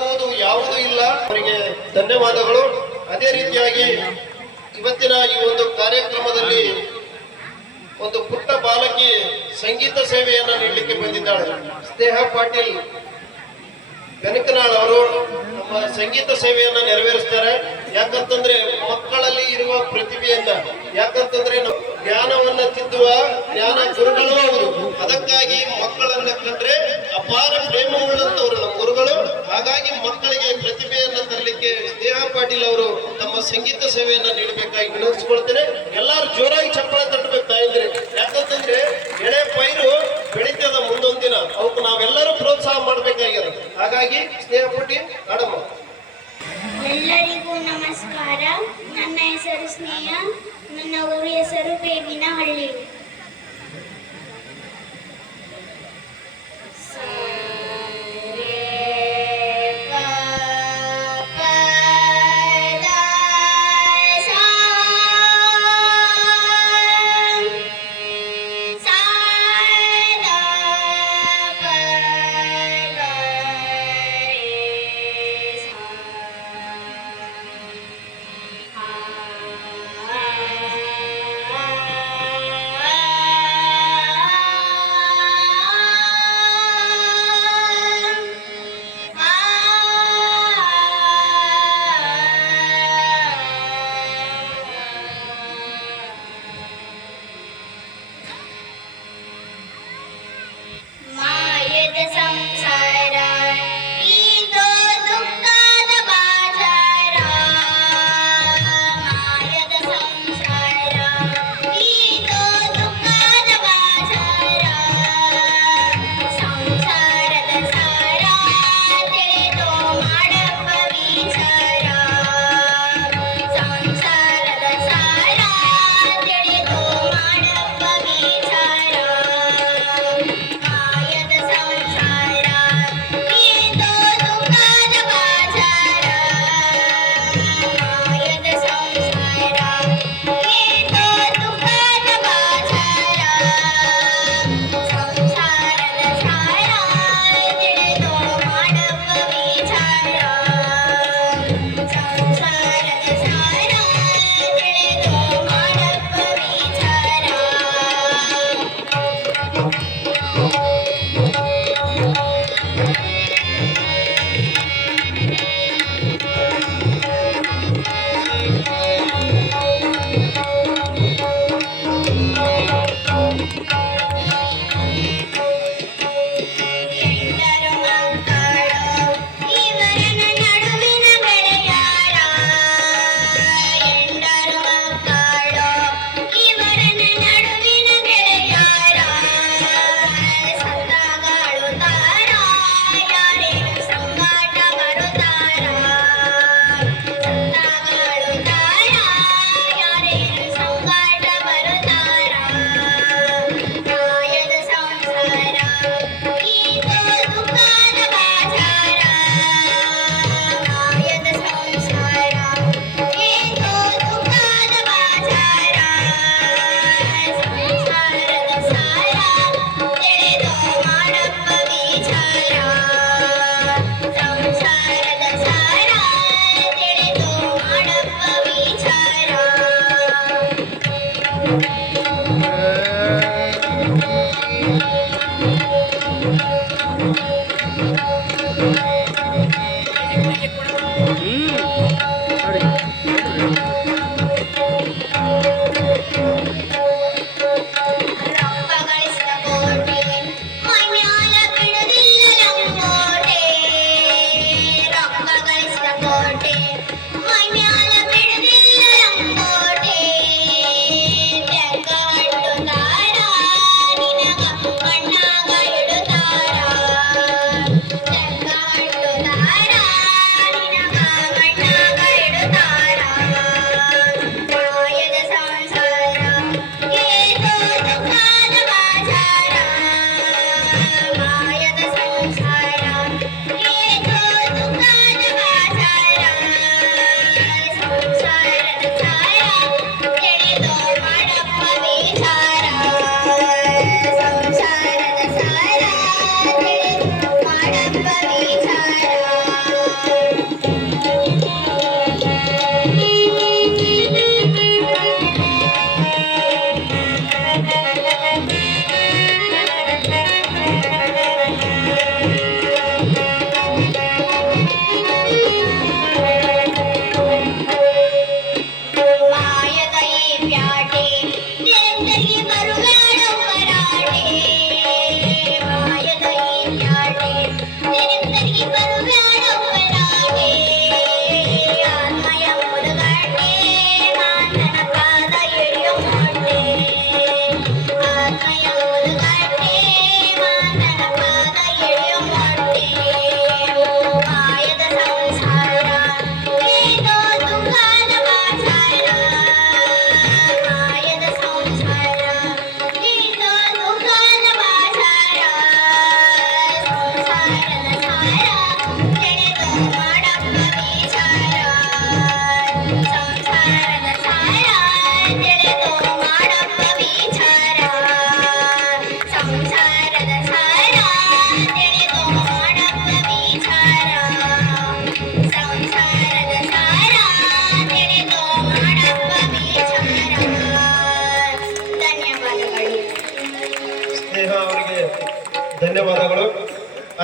ಯಾವುದೂ ಇಲ್ಲ. ಅವರಿಗೆ ಧನ್ಯವಾದಗಳು. ಅದೇ ರೀತಿಯಾಗಿ ಇವತ್ತಿನ ಈ ಒಂದು ಕಾರ್ಯಕ್ರಮದಲ್ಲಿ ಒಂದು ಪುಟ್ಟ ಬಾಲಕಿ ಸಂಗೀತ ಸೇವೆಯನ್ನ ನೀಡಲಿಕ್ಕೆ ಬಂದಿದ್ದಾಳೆ. ಸ್ನೇಹ ಪಾಟೀಲ್ ಬೆನಕನಾಳ್ ಅವರು ನಮ್ಮ ಸಂಗೀತ ಸೇವೆಯನ್ನ ನೆರವೇರಿಸ್ತಾರೆ. ಯಾಕಂತಂದ್ರೆ ಮಕ್ಕಳಲ್ಲಿ ಇರುವ ಪ್ರತಿಭೆಯನ್ನ, ಯಾಕಂತಂದ್ರೆ ಜ್ಞಾನವನ್ನ ತಿದ್ದುವ ಜ್ಞಾನ ಗುರುಗಳು ಅವರು. ಅದಕ್ಕಾಗಿ ಮಕ್ಕಳನ್ನ ಕಂಡ್ರೆ ಅಪಾರ ಪ್ರೇಮವುಳ್ಳಂತವರು ನಮ್ಮ ಗುರುಗಳು. ಹಾಗಾಗಿ ಮಕ್ಕಳಿಗೆ ಪ್ರತಿಭೆಯನ್ನ ತರಲಿಕ್ಕೆ ಸ್ನೇಹ ಪಾಟೀಲ್ ಅವರು ತಮ್ಮ ಸಂಗೀತ ಸೇವೆಯನ್ನ ನೀಡಬೇಕಾಗಿ ವಿನಂತಿಸಿಕೊಳ್ತೇನೆ. ಎಲ್ಲರೂ ಜೋರಾಗಿ ಚಪ್ಪಳ ತಟ್ಟಬೇಕು ತಾಯಿದ್ರೆ. ಯಾಕಂತಂದ್ರೆ ಎಳೆ ಪೈರು ಬೆಳಿತದ ಮುಂದೊಂದಿನ, ಅವಕ್ಕೆ ನಾವೆಲ್ಲರೂ ಪ್ರೋತ್ಸಾಹ ಮಾಡಬೇಕಾಗ್ಯದ. ಹಾಗಾಗಿ ಸ್ನೇಹ ಪಾಟೀಲ್ ಮೇಡಮ್. ಎಲ್ಲರಿಗೂ ನಮಸ್ಕಾರ. ನನ್ನ ಹೆಸರು ಸ್ನೇಹ. ನನ್ನ ಊರ ಹೆಸರು ಬೇವಿನಹಳ್ಳಿ.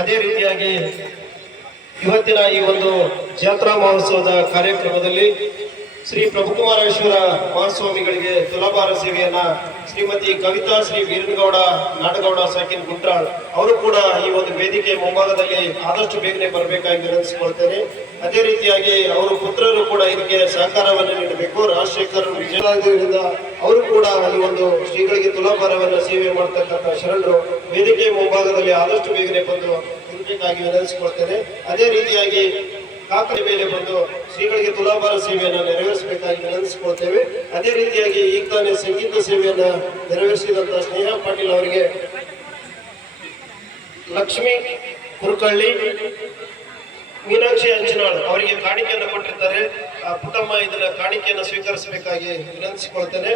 ಅದೇ ರೀತಿಯಾಗಿ ಇವತ್ತಿನ ಈ ಒಂದು ಜಾತ್ರಾ ಮಹೋತ್ಸವದ ಕಾರ್ಯಕ್ರಮದಲ್ಲಿ ಶ್ರೀ ಪ್ರಭುಕುಮಾರೇಶ್ವರ ಮಹಾಸ್ವಾಮಿಗಳಿಗೆ ತುಲಾಭಾರ ಸೇವೆಯನ್ನ ಶ್ರೀಮತಿ ಕವಿತಾ ಶ್ರೀ ವೀರನಗೌಡ ನಾಡಗೌಡ ಸಾಕಿನ್ ಗುಂಟ್ರಾಳ್ ಅವರು ಕೂಡ ಈ ಒಂದು ವೇದಿಕೆ ಮುಂಭಾಗದಲ್ಲಿ ಆದಷ್ಟು ಬೇಗನೆ ಬರಬೇಕಾಗಿ ವಿನಂತಿಸಿಕೊಳ್ತೇನೆ. ಅದೇ ರೀತಿಯಾಗಿ ಅವರ ಪುತ್ರರು ಕೂಡ ಇದಕ್ಕೆ ಸಹಕಾರವನ್ನು ನೀಡಬೇಕು. ರಾಜಶೇಖರ್ ವಿಜಯದಿಂದ ಅವರು ಕೂಡ ಈ ಒಂದು ಶ್ರೀಗಳಿಗೆ ತುಲಾಭಾರವನ್ನು ಸೇವೆ ಮಾಡ್ತಕ್ಕಂಥ ಶರಣರು ವೇದಿಕೆ ಮುಂಭಾಗದಲ್ಲಿ ಆದಷ್ಟು ಬೇಗನೆ ಬಂದು ಇರಬೇಕಾಗಿ ವಿನಂತಿಸಿಕೊಳ್ತೇನೆ. ಅದೇ ರೀತಿಯಾಗಿ ಕಾಕಡ ಮೇಲೆ ಬಂದು ಶ್ರೀಗಳಿಗೆ ತುಲಾಭಾರ ಸೇವೆಯನ್ನು ನೆರವೇರಿಸಬೇಕಾಗಿ ವಿನಂತಿಸಿಕೊಳ್ತೇವೆ. ಅದೇ ರೀತಿಯಾಗಿ ಈಗ ತಾನೇ ಸಂಗೀತ ಸೇವೆಯನ್ನ ನೆರವೇರಿಸಿದಂತ ಸ್ನೇಹಾ ಪಾಟೀಲ್ ಅವರಿಗೆ ಲಕ್ಷ್ಮೀ ಕುರುಕಳ್ಳಿ, ಮೀನಾಕ್ಷಿ ಅಂಚನಾಳ್ ಅವರಿಗೆ ಕಾಣಿಕೆಯನ್ನು ಕೊಟ್ಟಿರ್ತಾರೆ. ಪುಟ್ಟಮ್ಮ ಇದನ್ನ ಕಾಣಿಕೆಯನ್ನು ಸ್ವೀಕರಿಸಬೇಕಾಗಿ ವಿನಂತಿಸಿಕೊಳ್ತೇನೆ.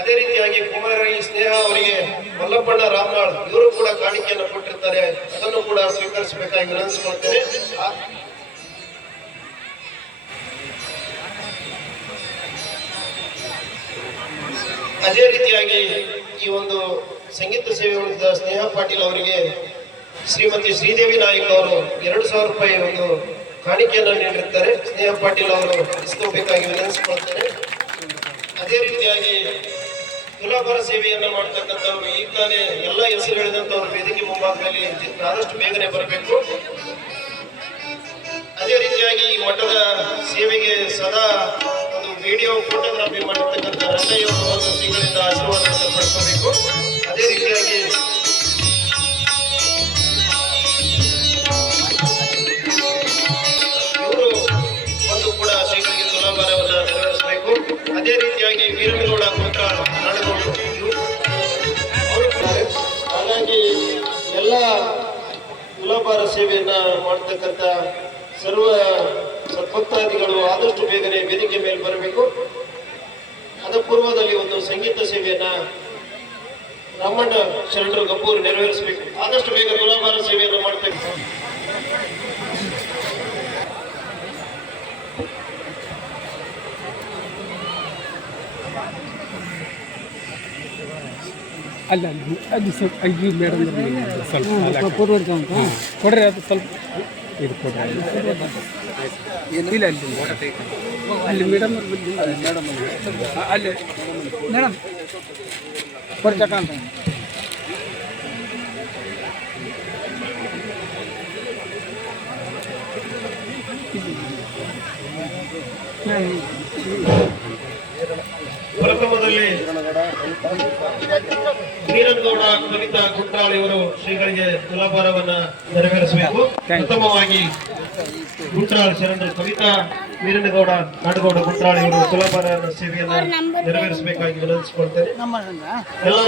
ಅದೇ ರೀತಿಯಾಗಿ ಕುಮಾರಿ ಸ್ನೇಹ ಅವರಿಗೆ ಮಲ್ಲಪ್ಪಣ್ಣ ರಾಮನಾಳ್ ಇವರು ಕೂಡ ಕಾಣಿಕೆಯನ್ನು ಕೊಟ್ಟಿರ್ತಾರೆ. ಅದನ್ನು ಕೂಡ ಸ್ವೀಕರಿಸಬೇಕಾಗಿ ವಿನಂತಿಸಿಕೊಳ್ತೇನೆ. ಅದೇ ರೀತಿಯಾಗಿ ಈ ಒಂದು ಸಂಗೀತ ಸೇವೆ ಉಳಿದ ಸ್ನೇಹ ಪಾಟೀಲ್ ಅವರಿಗೆ ಶ್ರೀಮತಿ ಶ್ರೀದೇವಿ ನಾಯ್ಕ ಅವರು 2,000 ರೂಪಾಯಿ ಒಂದು ಕಾಣಿಕೆಯನ್ನು ನೀಡಿರ್ತಾರೆ. ಸ್ನೇಹ ಪಾಟೀಲ್ ಅವರು ಇಸ್ಕೋಬೇಕಾಗಿ ವಿನಂತಿಸಿಕೊಳ್ತಾರೆ. ಅದೇ ರೀತಿಯಾಗಿ ತುಲಾಭಾರ ಸೇವೆಯನ್ನ ಮಾಡ್ತಕ್ಕಂಥವ್ರು ಈಗ ತಾನೇ ಎಲ್ಲ ಹೆಸರು ಹೇಳಿದಂತವ್ರು ವೇದಿಕೆ ಮುಂಭಾಗದಲ್ಲಿ ಆದಷ್ಟು ಬೇಗನೆ ಬರಬೇಕು. ಅದೇ ರೀತಿಯಾಗಿ ಈ ಮಠದ ಸೇವೆಗೆ ಸದಾ ಒಂದು ವಿಡಿಯೋ ಫೋಟೋಗ್ರಫಿ ಮಾಡಿರ್ತಕ್ಕಂಥ ರಂಗಯ್ಯ ಒಂದು ಶ್ರೀಗಳಿಂದ ಆಶೀರ್ವಾದವನ್ನು ಪಡ್ಕೋಬೇಕು. ಅದೇ ರೀತಿಯಾಗಿ ಇವರು ಒಂದು ಕೂಡ ಶ್ರೀಗಳಿಗೆ ತುಲಾಭಾರವನ್ನು ನೆರವೇರಿಸಬೇಕು. ಅದೇ ರೀತಿಯಾಗಿ ವೀರನಗೌಡ ಗುಂಟ್ರಾಳ್ ನಾಡಗೌಡರು ಅವರು ಹಾಗಾಗಿ ಎಲ್ಲ ತುಲಾಭಾರ ಸೇವೆಯನ್ನ ಮಾಡ್ತಕ್ಕಂಥ ಸರ್ವ ಸದ್ಭಕ್ತಾದಿಗಳು ಆದಷ್ಟು ಬೇಗನೆ ವೇದಿಕೆ ಮೇಲೆ ಬರಬೇಕು. ಅದರ ಪೂರ್ವದಲ್ಲಿ ಒಂದು ಸಂಗೀತ ಸೇವೆಯನ್ನ ರಾಮಣ್ಣ ಶರಣರು ಗಬ್ಬೂರು ನೆರವೇರಿಸಬೇಕು. ಆದಷ್ಟು ಬೇಗ ತುಲಾಭಾರ ಸೇವೆಯನ್ನು ಮಾಡ್ತಕ್ಕಂಥ ಅಲ್ಲ ಅದು ಸ್ವಲ್ಪ ಐದು ಮೇಡಮ್ ಸ್ವಲ್ಪ ಕೊಡ್ರಿ, ಅದು ಸ್ವಲ್ಪ ಇದು ಕೊಡ್ರಿ. ಇಲ್ಲ ಅಲ್ಲಿ ಮೇಡಮ್ ಅಲ್ಲಿ ಮೇಡಮ್ ಕೊಡ್ತಕ್ಕ ಅಂತ ಪ್ರಥಮದಲ್ಲಿ ವೀರನಗೌಡ ಕವಿತಾ ಗುಂಟ್ರಾಳ್ ಇವರು ಶ್ರೀಗಳಿಗೆ ತುಲಾಭಾರವನ್ನ ನೆರವೇರಿಸಬೇಕು. ಪ್ರಥಮವಾಗಿ ಗುಂಟ್ರಾಳ್ ಶರಣರು ಕವಿತಾ ವೀರನಗೌಡ ನಾಡಗೌಡ ಗುಂಟ್ರಾಳ್ ಇವರು ತುಲಾಭಾರ ಸೇವೆಯನ್ನ ನೆರವೇರಿಸಬೇಕಾಗಿ ವಿನಂತಿಸಿಕೊಳ್ತೇನೆ. ಎಲ್ಲರೂ